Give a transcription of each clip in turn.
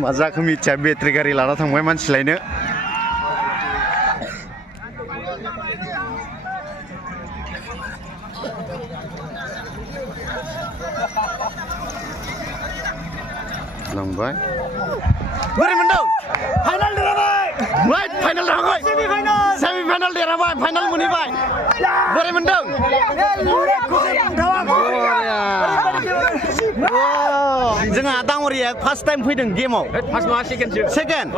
मा जाखो मिथिया बेटारि गारि लाना थांबाय मानसि लायनो लांबाय बोरै मोनदों फाइनाल देरहाबाय वै फाइनाल देरहाबाय सेमि फाइनाल देरहाबाय फाइनाल मोनहैबाय बोरै मोनदों जोंहा दाङरिया फार्स्ट टाइम फैदों गेमाव फार्स्ट नङा second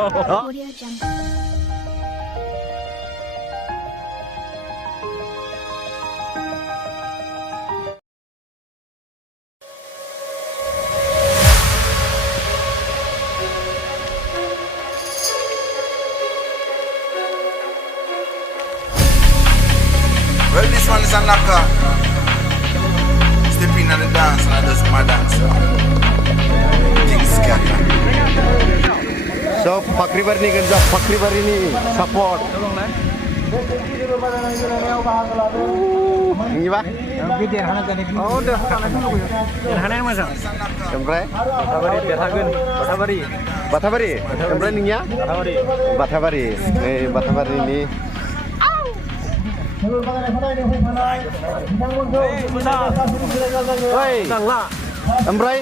Well, this one is a knocker. Step in on the dance and I just my dance. Things scatter. So, Pakribarni Ganza, Pakribarni support. Ini pak? Oh, dah. Derhana yang mana? Emre? Bathabari. Emre ninya? Bathabari. Bathabari ini. Woi, Emre,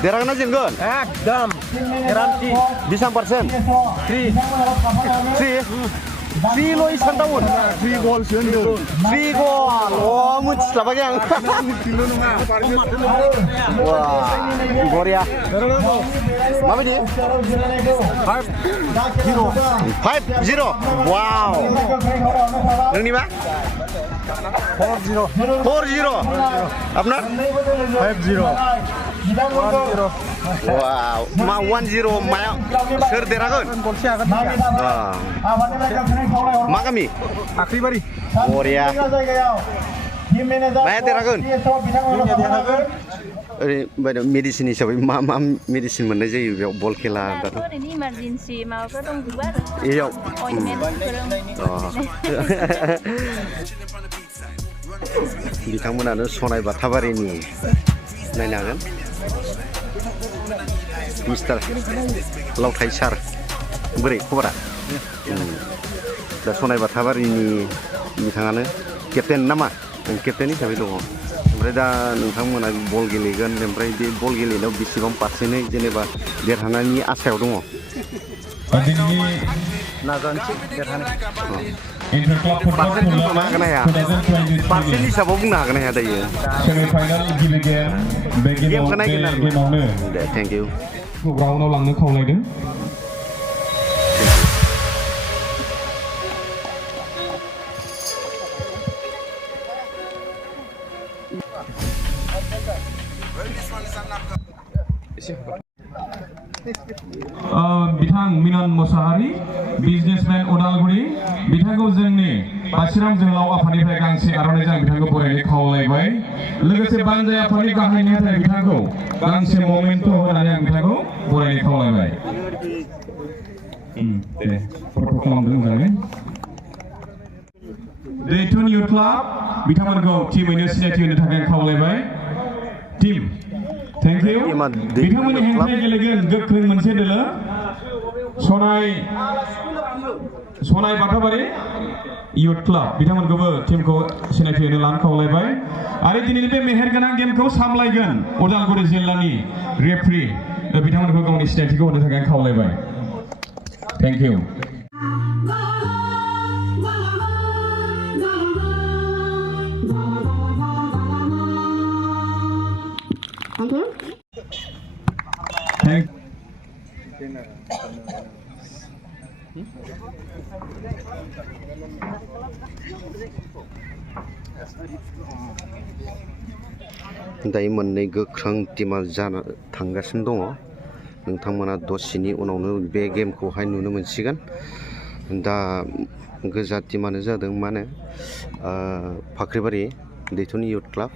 derangna jengon? Ekdom, garanti. Bisa persen? 3 lo isan tahun. 3 gol sendiri. 3 gol. Oh, muncul apa yang? Wah, Korea. Apa ni? 5-0. Wow. Yang ni apa? 4-0. Apna? 5-0. 1-0. Wow. Ma 1-0 maya ser deragun. Ma kami? Akribari. Korea. Maya deragun. Medicine hisaबै मा medicine मोननाय जायो बेयाव बल खेला ओरैनो emergency माबाफोर दंजोबो आरो इयाव बिथांमोनानो सनाय बाथाबारिनि नायनो हागोन मिस्टार लावथाय सार बोरै खबरा दा सनाय बाथाबारिनि बिथाङानो केप्टेन नामा केप्टेन हिसाबै दङ ओमफ्राय दा नोंथांमोना बल गेलेगोन ओमफ्राय बे बल गेलेनायाव बेसेबां पार्सेन्टै जेनेबा देरहानायनि आसायाव दङ नाजानोसै देरहानाय पार्सेन्ट हागोन हाया पार्सेन्ट हिसाबाव बुंनो हागोन हाया दायो गेमखौ नायगोन आरो दे थेंक इउ राउन्डआव लांनो खावलायदों बिथां मिलन मोसाहारि बिजनेसमेन उदालगुरि बिथांखौ जोंनि बासिराम जोहोलाव आफादनिफ्राय गांसे आर'नाइजों बिथांखौ बरायनो खावलायबाय लोगोसे बानजाय आफादनि गाहाय नेहाथारि बिथांखौ गांसे ममेन्ट होनानै आं बिथांखौ बरायनो खावलायबाय दे फट' खालामदों मोजाङै दैथुन इउथ क्लाब बिथांमोनखौ टीमैनो सिनायथि होनो थाखाय खावलायबाय टीम थेंक इउ बिथांमोननि हेंथायै गेलेगोन गोख्रों मोनसे दोलो सनाय बाथाबारि इउथ क्लाब बिथांमोनखौबो टीमखौ सिनायथि होनो लानो खावलायबाय आरो दिनैनि बे मेहेरगोनां गेमखौ सामलायगोन उदालगुरि जिल्लानि रेफ्रि बिथांमोनखौ गावनि सिनायथिखौ होनो थाखाय खावलायबाय थेंक इउ Thank दायो मोननै गोख्रों टीमा जाना थांगासिनो दङ नोंथांमोना दसेनि उनावनो बे गेमखौहाय नुनो मोनसिगोन दा गोजा टीमानो जादों माने फाख्रिबारि दैथुन इउथ क्लाब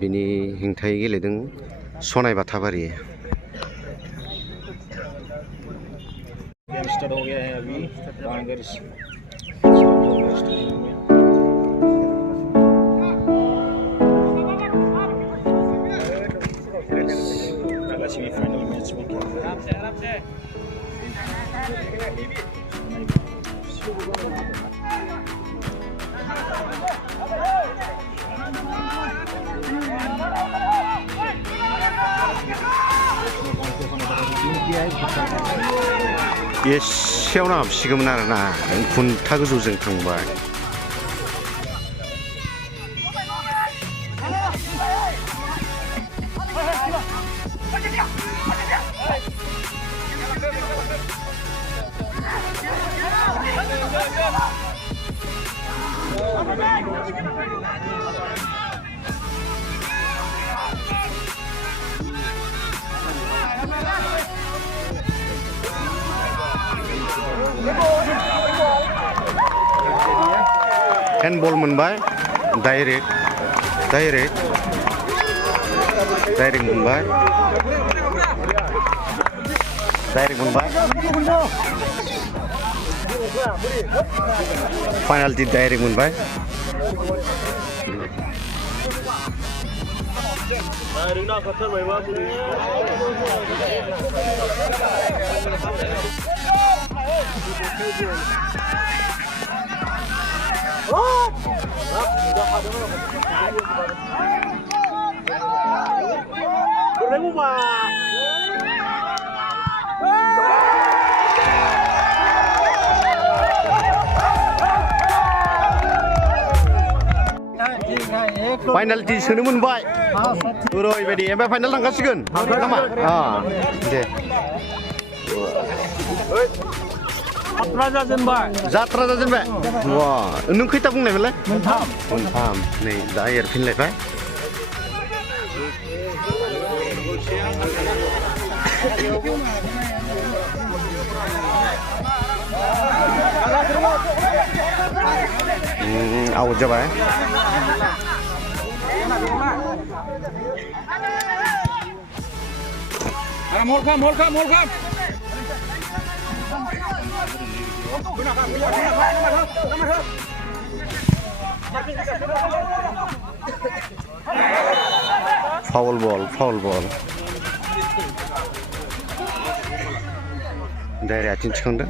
बिनि हेंथायै गेलेदों सनाय बाथाबारि गेम स्टार्ट हो गया है अभी कांग्रेस semi-final matchmaking. एसेयावनो हाबसिगौमोन आरोना खुन्था गोजौजों थांबाय handball मोनबाय डाइरेक्ट मोनबाय पेनाल्टी डाइरेक्ट मोनबाय पेनाल्टी सोनो मोनबाय ओरैबायदि ओमफ्राय फाइनाल थांगासिगोन नामा दे जात्रा जाजेनबाय वा नों खैथा बुंनायमोनलाय मोनथाम नै दा एरफिनलायबाय आउट जाबाय फाउल बल डाइरेक्ट आथिं थिखांदों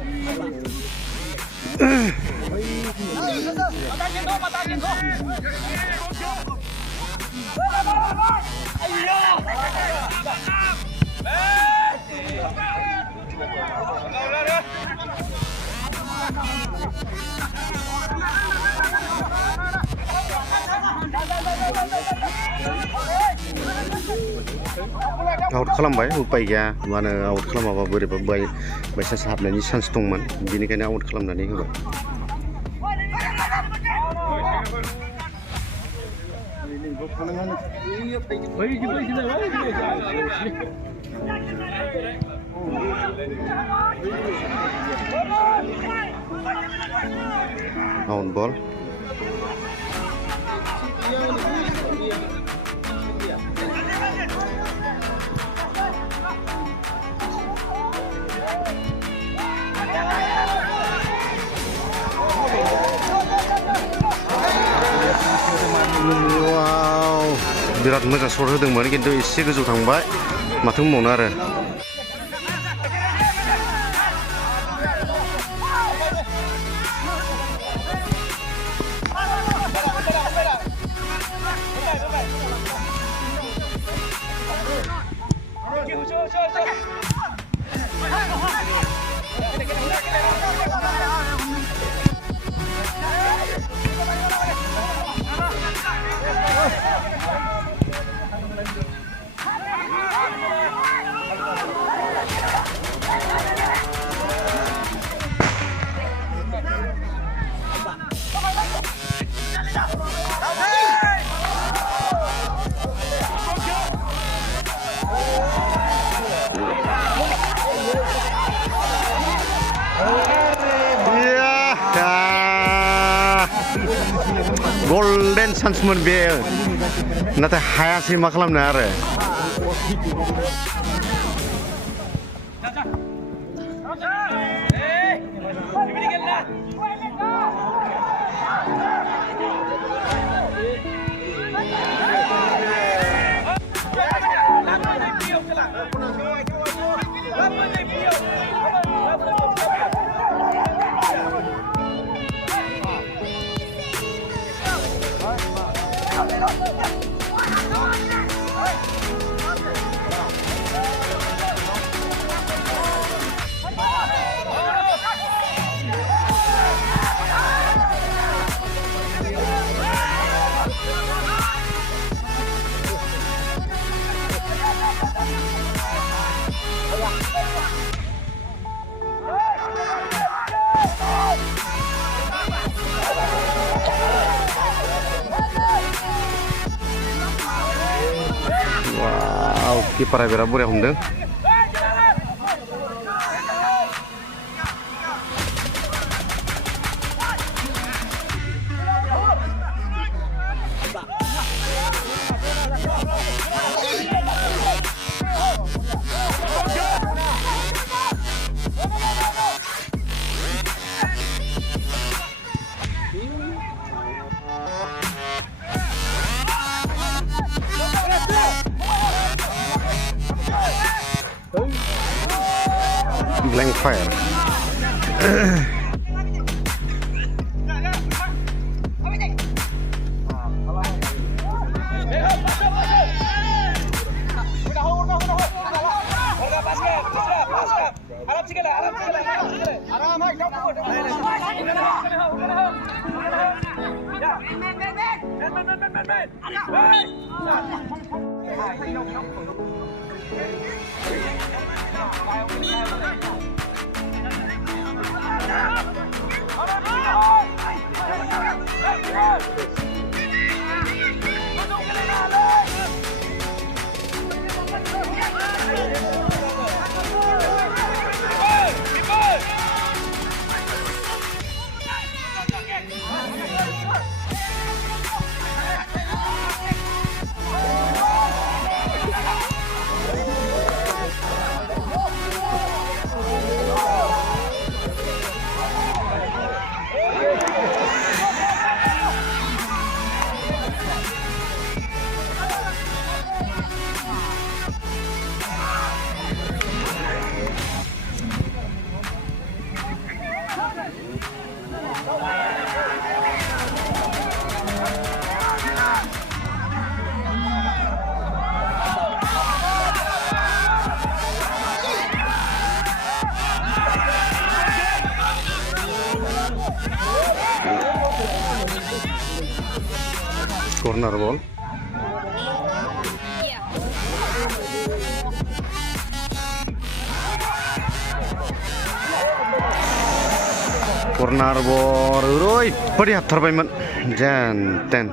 आउट खालामबाय उपाय गैया मानो आउट खालामाबा बोरैबा बायसान्स हाबनायनि चान्स दंमोन बेनिखायनो आउट खालामनानै होबाय आउट बल बिराद मोजां सर्ट होदोंमोन खिन्थु एसे गोजौ थांबाय माथो बुंबावनो आरो golden chance मोन बे नाथाय हायासै मा खालामनो आरो किपारा बिराद बरिया हमदों blank fire. Corner ball. Corner ball. Oi, beri terbaikman. Jantan.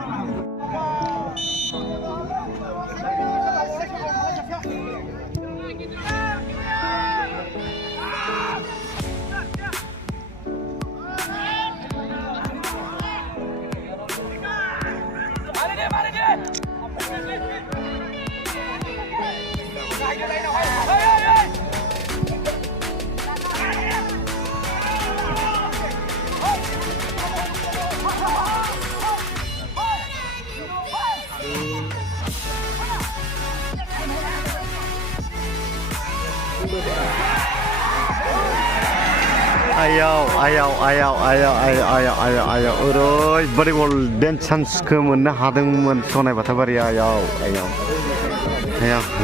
Ayo, uroi, beri bol dan chance ke mana hadeng sonai batabari ayo,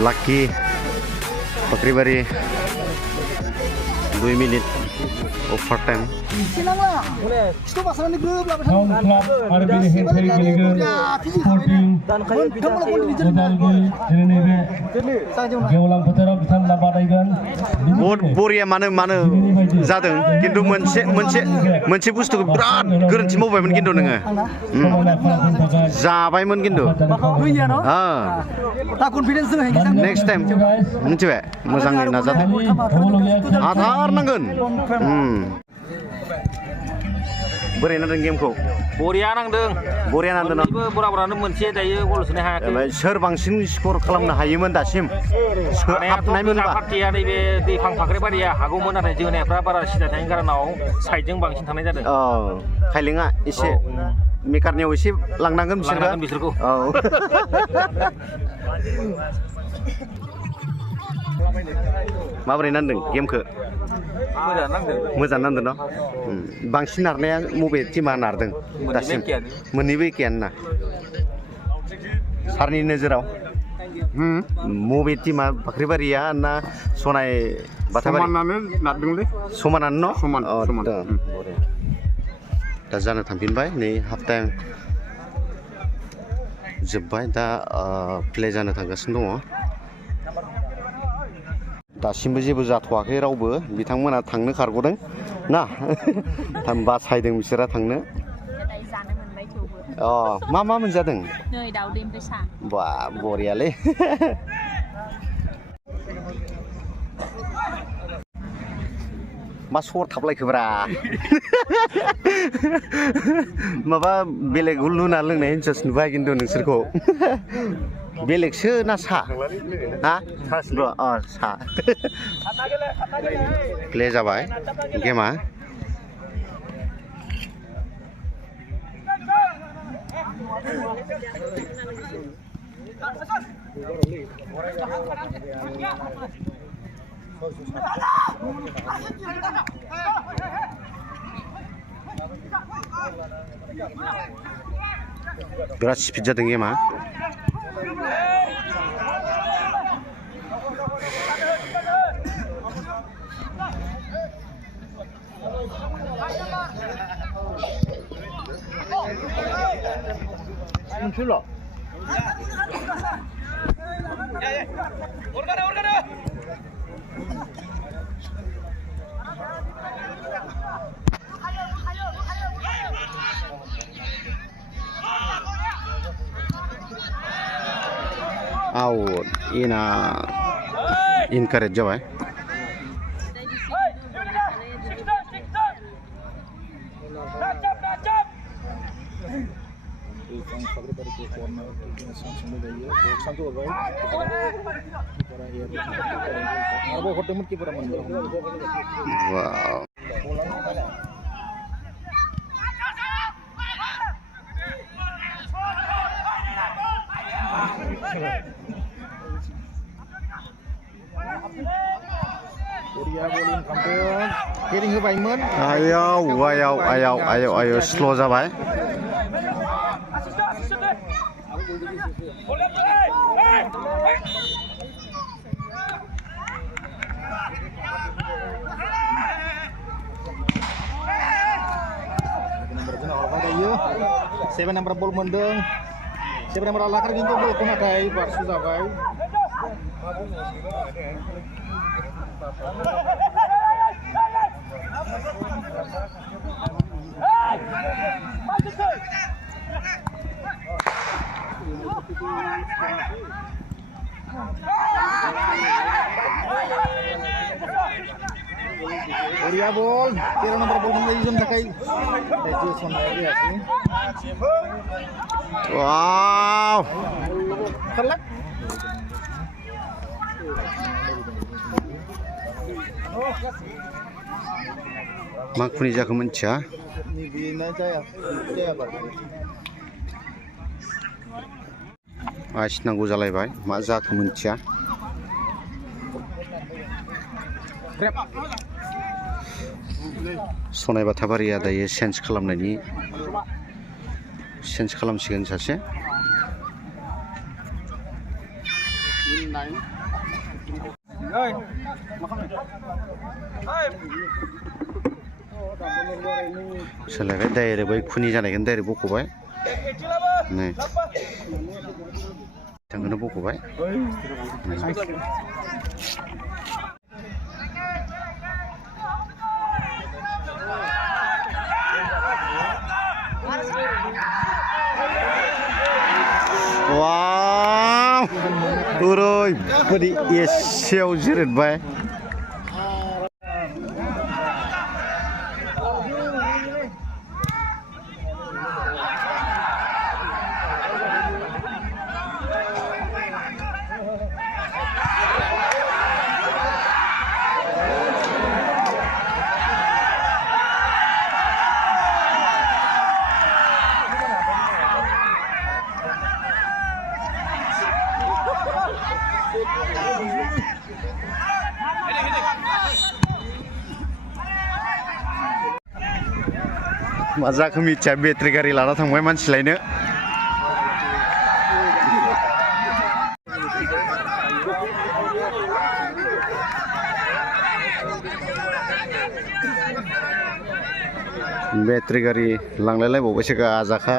lucky, bakri bari 2 minit overtime. Boria mana जादों किन्तु मोनसे बुस्थुखौ बिराद गोरोन्थि मावबायमोन किन्तु नोङो जाबायमोन किन्तु नेक्स्ट टाइम मिथिबाय मोजाङै नाजादो हाथारनांगोन बोरै नांदों गेमखौ बरिया नांदों ना बराबरानो मोनसे दायो गल सोनो हायाखै सोर बांसिन स्कर खालामनो हायोमोन दासिम हाबनायमोनबा पार्टिया नैबे दैफां फाख्रिबारिया हागौमोन नाथाय जोनायफ्रा बारा सिदा थानायनि कारनाव साइडजों बांसिन थांनाय जादों खाइलेङा एसे मेकारनियाव एसे लांनांगोन बिसोरखौ माबोरै नांदों गेमखौ मोजां नांदों न बांसिन नारनाया मबे टिमा नारदों दासिम मोननैबो एखेयानो ना सारनि नोजोराव मबे टिमा बाख्रिबारिया ना सनाय बाथाबारि समानानो नारदोंलै समानानो न समान दा जानो थांफिनबाय नै हाफ टाइम जोब्बाय दा प्ले जानो थांगासिनो दङ दासिमबो जेबो जाथ'वाखै रावबो बिथांमोना थांनो खारग'दों ना बासायदों बिसोरा थांनो मा मोनजादों नै दाउदैनिफ्राय सा बा बरियालै मा सर थाबलायखोब्रा माबा बेलेग लुना लोंनाय इन्ट्रेस्ट नुबाय खिन्थु नोंसोरखौ बेलेगसो ना सा हा सा प्ले जाबाय गेमा बिराद स्पिड जादों गेमा out encourage जाबाय wow ayo slow जाबाय Seven number ball mendeng, seven number alakar gintu ball kuna kai barsu jabai. Korea ball, kira nomor ball mendeng takai. Dejuson lagi ya sih. wow Terlak. मा खुनि जाखो मोनथिया आसिनांगौ जालायबाय मा जाखो मोनथिया सनाय बाथाबारिया दायो चेन्ज खालामसिगोन सासे सोलायबाय डाइरेक्ट बै खुनि जानायखौनो डाइरेक्ट बख'बाय नै बिथांखौनो बख'बाय wow ओरैबायदि एसेयाव जिरायबाय मा जाखो मिथिया बेटारि गारि लाना थांबाय मानसि लायनो बेटारि गारि लांलायलायबावबायसो गाजाखा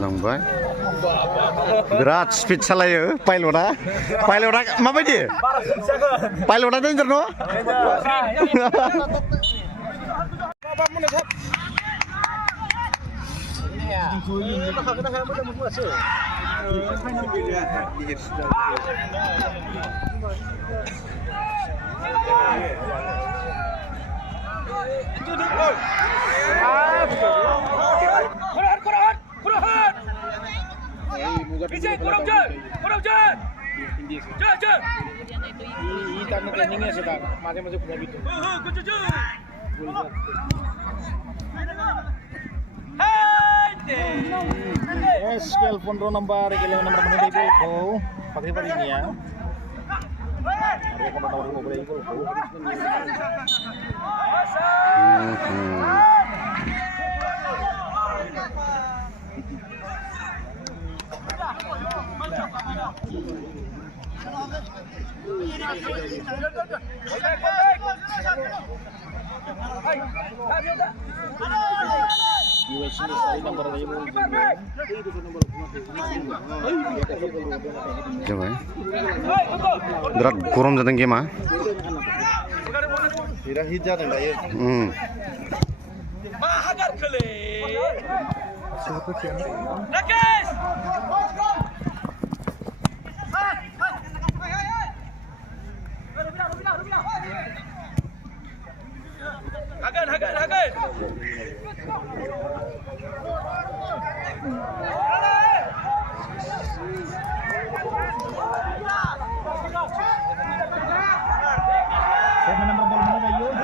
लांबाय बिराद स्पिड सालायो पाइलटआ माबायदि पाइलटआ डेन्जार न' Skill 15 nomor menit itu pakai ini ya. Coba berat gurem जादों गेमा Tidak hijau dan daya. Mahagar kele. Rakes. Hagan. Saya nomor bola mana yuk?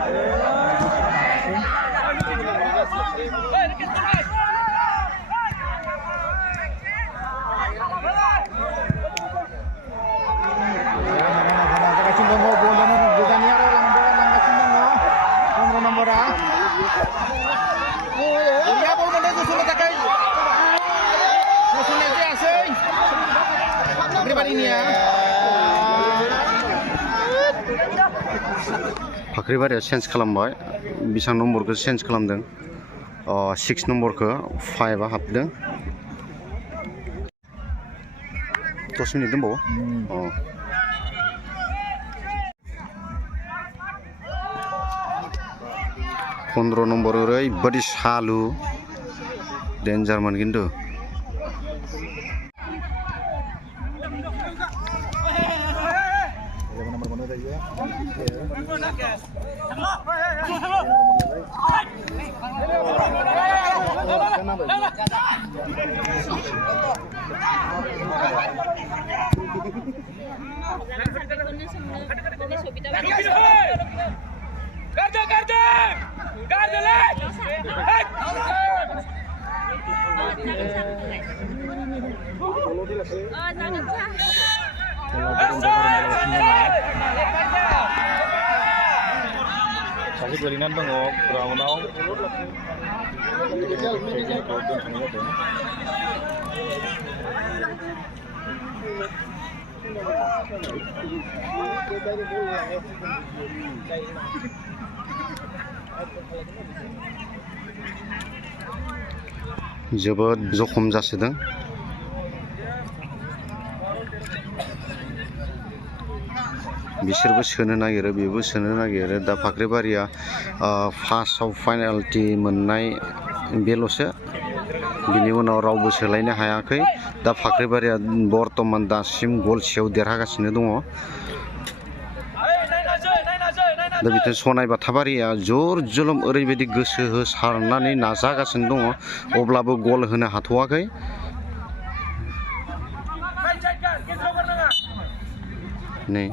फाख्रिबारिया चेन्ज खालामबाय बेसां नम्बरखौ चेन्ज खालामदों 6 नम्बरखौ 5आ हाबदों 10 मिनिट दंबावो 15 नम्बर ओरैबादि सालु डेन्जारमोन खिन्थु Sakit jaringan dong, ground-out. जोबोद जखम जासोदों बिसोरबो सोनो नागिरो बेबो सोनो नागिरो दा फाख्रिबारिया फार्स्टआव फाइनाल्टि मोननाय बेल'सो बिनि उनाव रावबो सोलायनो हायाखै दा फाख्रिबारिया बर्तमान दासिम गलसेयाव देरहागासिनो दङ दा बिदिनो सनाय बाथाबारिया जर जलम ओरैबायदि गोसो होसारनानै नाजागासिनो दङ अब्लाबो गल होनो हाथ'वाखै नै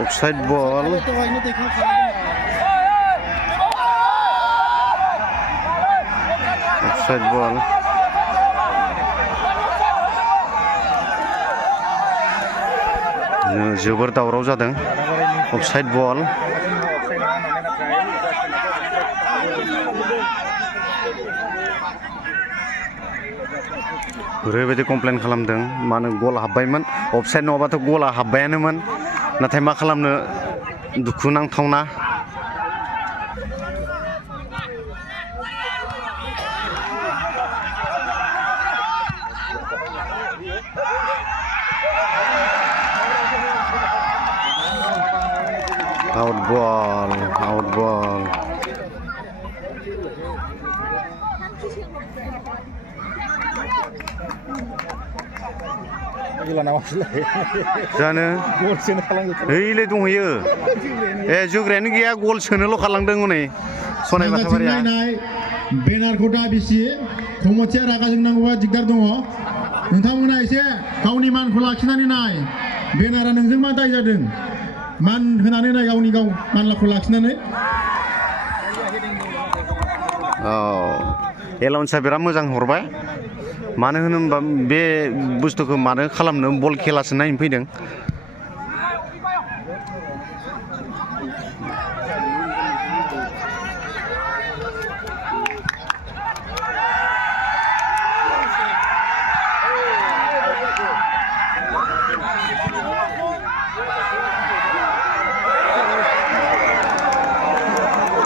offside ball जोबोर दावराव जादों अफसाइड बल ओरैबायदि कमप्लेन खालामदों मानो गल हाबबायमोन अफसाइड नङाबाथ' गला हाबबायानोमोन नाथाय मा खालामनो दुखु नांथावना out ball जानो ओइलाय दंहैयो जोग्रायानो गैया गल सोनोल' खारलांदों हनै सनाय बाथाबारिया बेनारखौ दा बिसि खमथिया रागा जोंनांगौबा दिगदार दङ नोंथांमोना एसे गावनि मानखौ लाखिनानै नाय बेनारा नोंजों मा दाय जादों मान होनानै नाय गावनि मानलाखौ लाखिनानै एलाउन्सआ बिराद मोजां हरबाय मानो होनोबा बे बुस्थुखौ मानो खालामनो बल खेलासो नायनो फैदों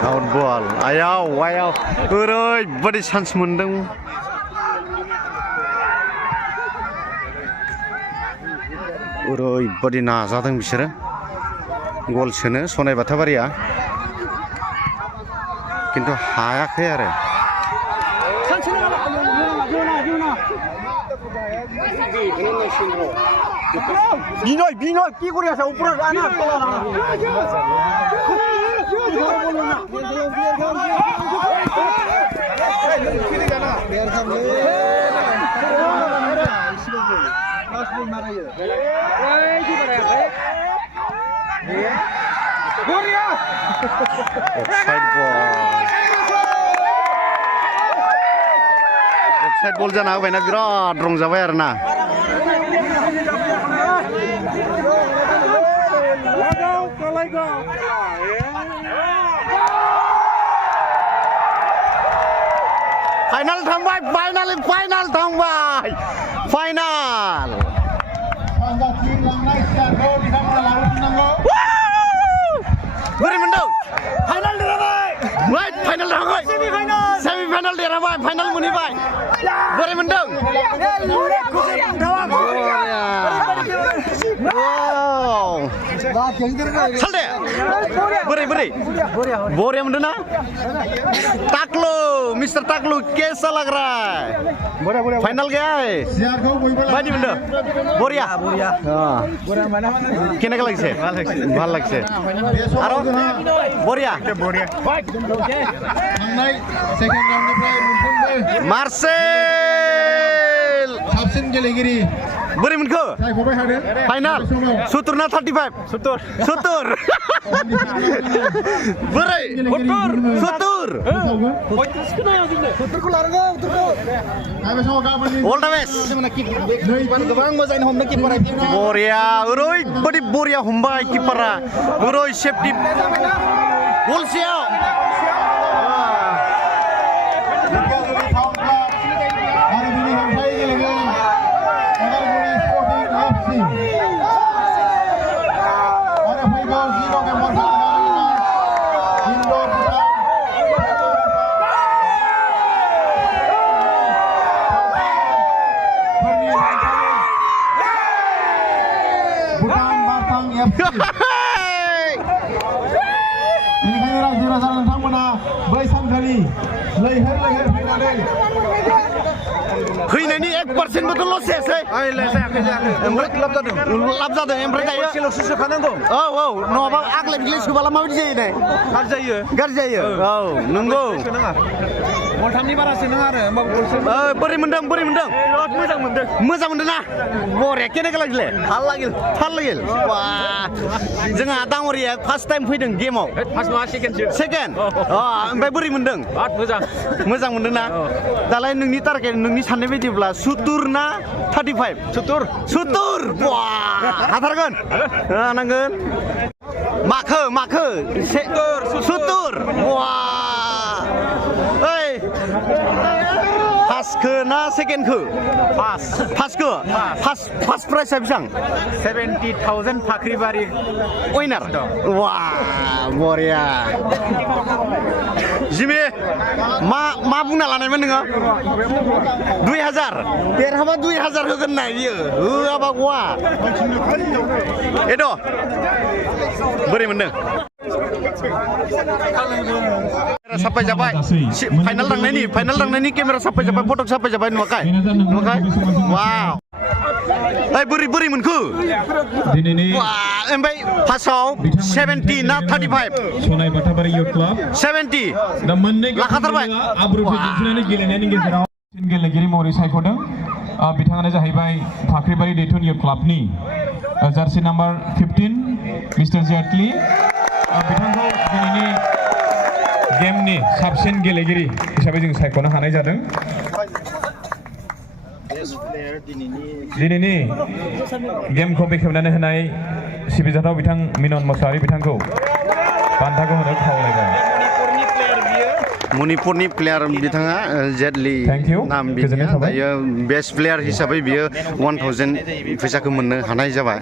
आउट बल आयाव ओरैबायदि चान्स मोनदों ओरैबायदि नाजादों बिसोरो गल सोनो सनाय बाथाबारिया खिन्थु हायाखै आरो কি কৰি আছে ওপৰত আনা अफसाइड बल जाना होबायना बिराद रंजाबाय आरोना फाइनाल थांबाय फाइनाल बोरै मोनदों फाइनाल देरहाबाय फाइनाल थांबाय सेमिफाइनाल देरहाबाय फाइनाल मोनहैबाय बोरै मोनदों सालदे बोरै बरिया मोनदों ना टाकलु मिस्टार टाकलु कैसा लग रहा है फाइनल गया है बायदि मोनदों बरिया केनेका লাগিছে ভাল লাগছে आरो बरिया मार्सेल साबसिन गेलेगिरि बोरै मोनखो फाइनाल 70 ना 35 70 बोरै 70 All the best बरिया ओरैबायदि बरिया हमबाय किपारा ओरै सेफटि गलसेयाव फैनायनि 1% बोथ' लस जायासै लाब जादों ओमफ्राय दायो सोखानांगौ औ नङाबा आग्लाय बिग्लाय सोबाला माबायदि जायो गाज्रि जायो औ नंगौ बोरै मोनदों मोजां मोनदों ना बरिया केने गेलागिले थाल लागिल वा जोंहा दाङरिया फार्स्ट टाइम फैदों गेमाव सेकेन्ड ओमफ्राय बोरै मोनदों मोजां मोनदों ना दालाय नोंनि टारगेट नोंनि साननाय बायदिब्ला 70 ना 35 70 वा हाथारगोन हानांगोन माखो 70 वा ओइ फार्स्टखो ना सेकेन्डखो फार्स्टखो फार्स्ट प्राइसआ बेसेबां 70,000 फाख्रिबारि उइनार वा बरिया जिमि मा बुंना लानायमोन नोङो 2000 देरहाबा 2000 होगोन ना बियो होआबा गवा एद' बोरै मोनदों साफाय जाबाय फाइनाल थांनायनि केमेरा साफाय जाबाय फटक साफाय जाबाय नुवाखै वाव ओइ बोरै मोनखो ओमफ्राय फार्स्टआव 70 ना 35 सनाय बाथाबारि इउथ क्लाब 70 दा मोननै लाखाथारबाय आब्रुथि दिन्थिनानै गेलेनायनि गेजेराव गेलेगिरि महरै सायख'दों बिथाङानो जाहैबाय फाख्रिबारि दैथुन इउथ क्लाबनि जार्सि नाम्बार 15 मिस्टार जेटलि बिथांखौ दिनैनि गेमनि साबसिन गेलेगिरि हिसाबै जों सायख'नो हानाय जादों दिनैनि गेमखौ बेखेवनानै होनाय सिबिजाथाव बिथां मिनन मोसाहारि बिथांखौ बान्थाखौ होनो खावलायबाय मणिपुरनि प्लेयार बिथाङा जेटलि नाम बिथाङा दायो बेस्ट प्लेयार हिसाबै बियो 1000 फैसाखौ मोननो हानाय जाबाय